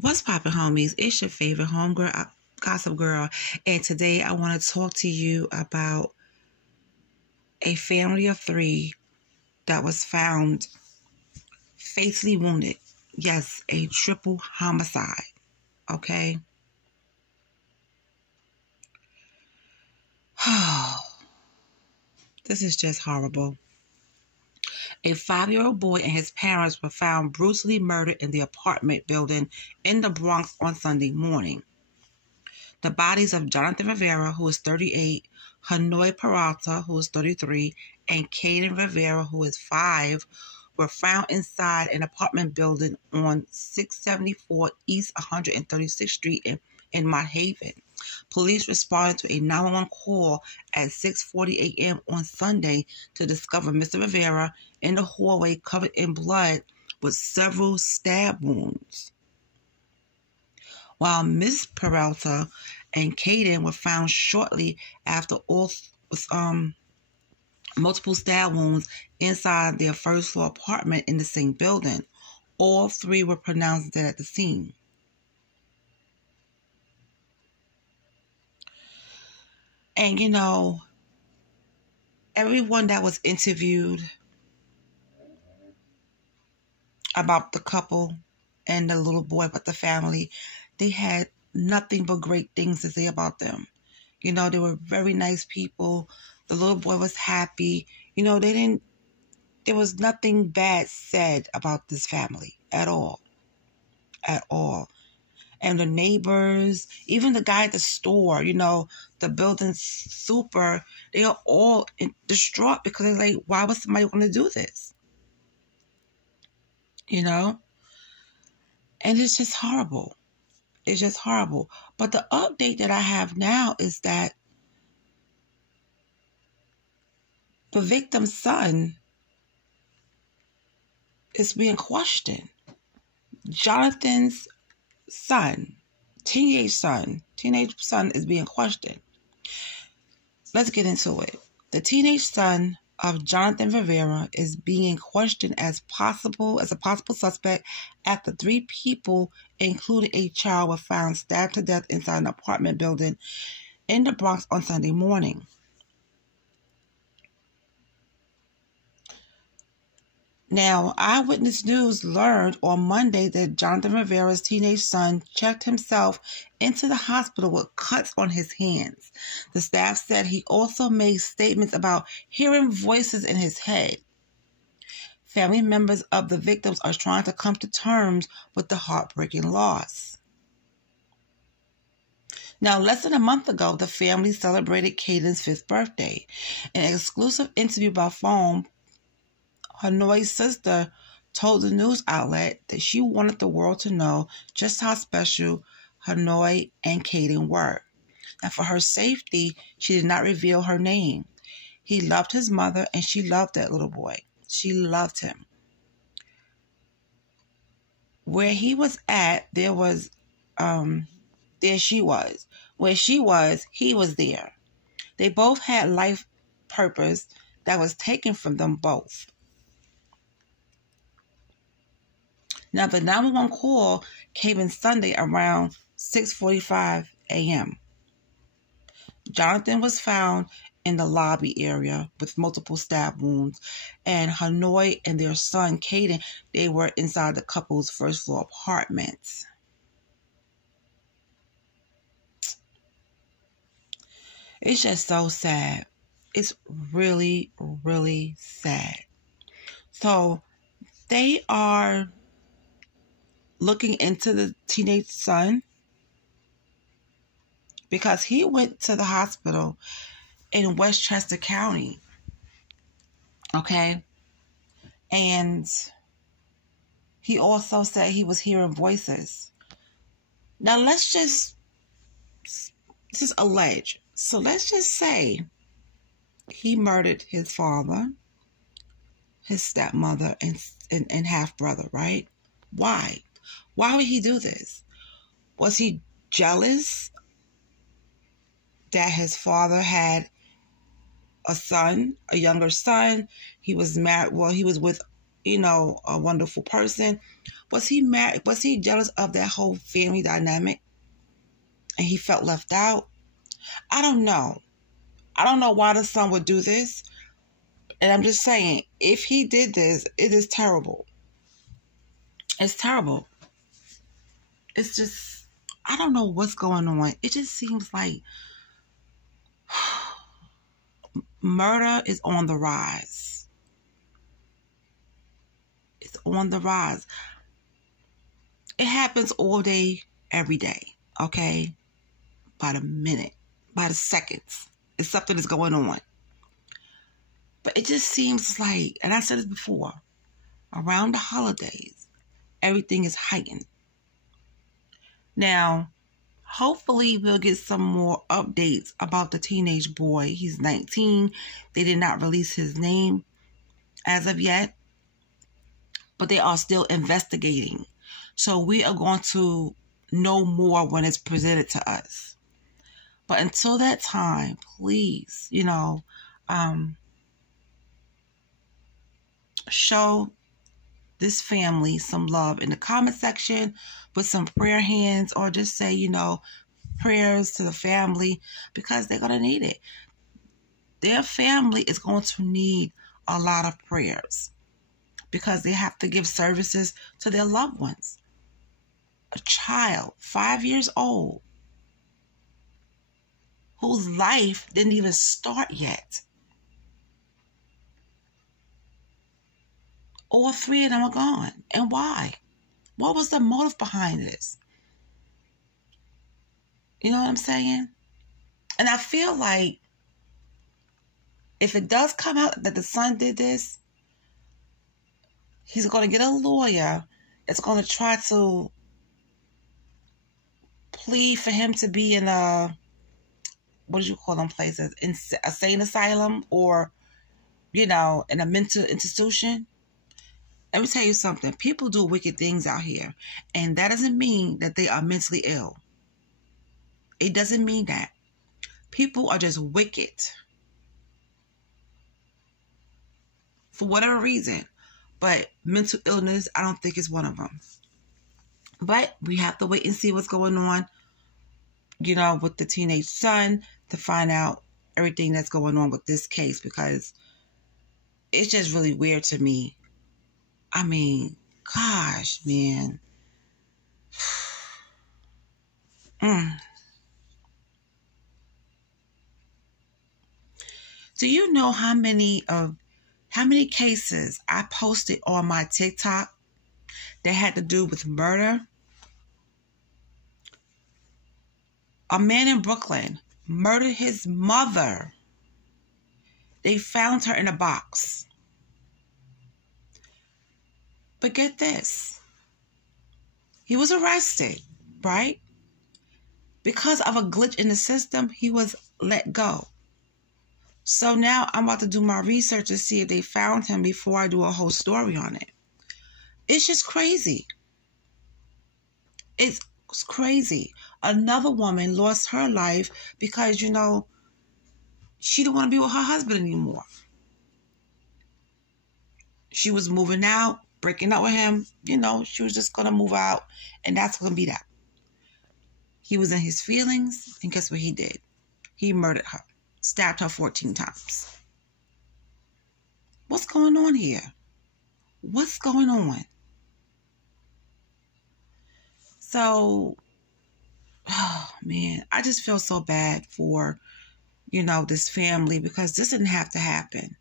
What's poppin', homies? It's your favorite homegirl, gossip girl, and today I want to talk to you about a family of three that was found fatally wounded. Yes, a triple homicide. Okay. This is just horrible. A 5-year-old boy and his parents were found brutally murdered in the apartment building in the Bronx on Sunday morning. The bodies of Johnathan Rivera, who is 38, Hanoi Peralta, who is 33, and Kayden Rivera, who is 5, were found inside an apartment building on 674 East 136th Street in Mott Haven. Police responded to a 911 call at 6:40 a.m. on Sunday to discover Mr. Rivera in the hallway covered in blood with several stab wounds, while Miss Peralta and Kayden were found shortly after with multiple stab wounds inside their first floor apartment in the same building. All three were pronounced dead at the scene. And everyone that was interviewed about the couple and the little boy, but the family, they had nothing but great things to say about them. They were very nice people. The little boy was happy. There was nothing bad said about this family at all. At all. And the neighbors, even the guy at the store, the building super, they are all distraught because they're like, why would somebody want to do this? And it's just horrible. It's just horrible. But the update that I have now is that the victim's son is being questioned. Jonathan's son, teenage son is being questioned. Let's get into it. The teenage son of Johnathan Rivera is being questioned as a possible suspect after 3 people, including a child, were found stabbed to death inside an apartment building in the Bronx on Sunday morning. Now, Eyewitness News learned on Monday that Johnathan Rivera's teenage son checked himself into the hospital with cuts on his hands. The staff said he also made statements about hearing voices in his head. Family members of the victims are trying to come to terms with the heartbreaking loss. Now, less than a month ago, the family celebrated Kayden's 5th birthday. In an exclusive interview by phone, Hanoi's sister told the news outlet that she wanted the world to know just how special Hanoi and Kayden were. And for her safety, she did not reveal her name. He loved his mother, and she loved that little boy. She loved him. Where he was at, there she was. Where she was, he was there. They both had life purpose that was taken from them both. Now, the 911 call came in Sunday around 6:45 a.m. Johnathan was found in the lobby area with multiple stab wounds, and Hanoi and their son, Kayden, they were inside the couple's first floor apartment. It's just so sad. It's really, really sad. So they are looking into the teenage son because he went to the hospital in Westchester County. Okay? And he also said he was hearing voices. Now, this is alleged. So let's just say he murdered his father, his stepmother, and half-brother, right? Why? Why would he do this? Was he jealous that his father had a son, a younger son? He was married. Well, he was with a wonderful person. Was he mad? Was he jealous of that whole family dynamic? And he felt left out? I don't know. I don't know why the son would do this. And I'm just saying, if he did this, it is terrible. It's terrible. It's just, I don't know what's going on. It just seems like murder is on the rise. It's on the rise. It happens all day, every day, okay? By the minute, by the seconds. It's something that's going on. But it just seems like, and I said this before, around the holidays, everything is heightened. Now, hopefully we'll get some more updates about the teenage boy. He's 19. They did not release his name as of yet, but they are still investigating. So we are going to know more when it's presented to us. But until that time, please, show this family some love in the comment section with some prayer hands, or just say, prayers to the family, because they're going to need it. Their family is going to need a lot of prayers because they have to give services to their loved ones. A child, 5 years old, whose life didn't even start yet. All three of them are gone. And why? What was the motive behind this? You know what I'm saying? And I feel like if it does come out that the son did this, he's going to get a lawyer that's going to try to plead for him to be in a, what do you call them places? Insane asylum, or, in a mental institution. Let me tell you something. People do wicked things out here. And that doesn't mean that they are mentally ill. It doesn't mean that. People are just wicked. For whatever reason. But mental illness, I don't think is one of them. But we have to wait and see what's going on, with the teenage son, to find out everything that's going on with this case, because it's just really weird to me. I mean, gosh, man. Do you know how many cases I posted on my TikTok that had to do with murder? A man in Brooklyn murdered his mother. They found her in a box. But get this. He was arrested, right? Because of a glitch in the system, he was let go. So now I'm about to do my research to see if they found him before I do a whole story on it. It's just crazy. It's crazy. Another woman lost her life because, she didn't want to be with her husband anymore. She was moving out, breaking up with him. She was just going to move out, and that's going to be that. He was in his feelings, and guess what he did? He murdered her, stabbed her 14 times. What's going on here? What's going on? So, oh man, I just feel so bad for, this family, because this didn't have to happen.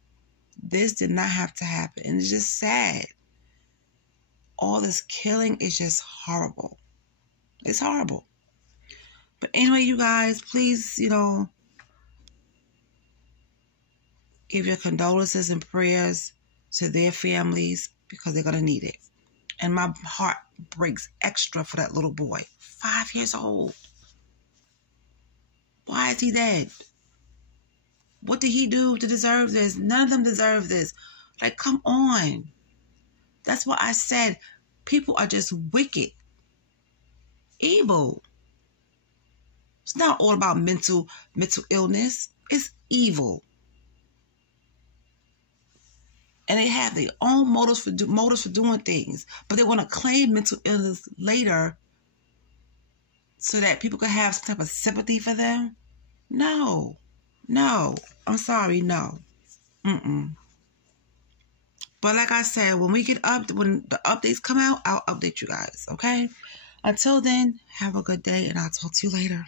This did not have to happen. And it's just sad. All this killing is just horrible. It's horrible. But anyway, you guys, please, give your condolences and prayers to their families, because they're going to need it. And my heart breaks extra for that little boy. 5 years old. Why is he dead? What did he do to deserve this? None of them deserve this. Like, come on. That's what I said. People are just wicked. Evil. It's not all about mental illness. It's evil. and they have their own motives for doing things, but they want to claim mental illness later so that people can have some type of sympathy for them. No, I'm sorry, no. But like I said, when the updates come out, I'll update you guys, okay? Until then, have a good day, and I'll talk to you later.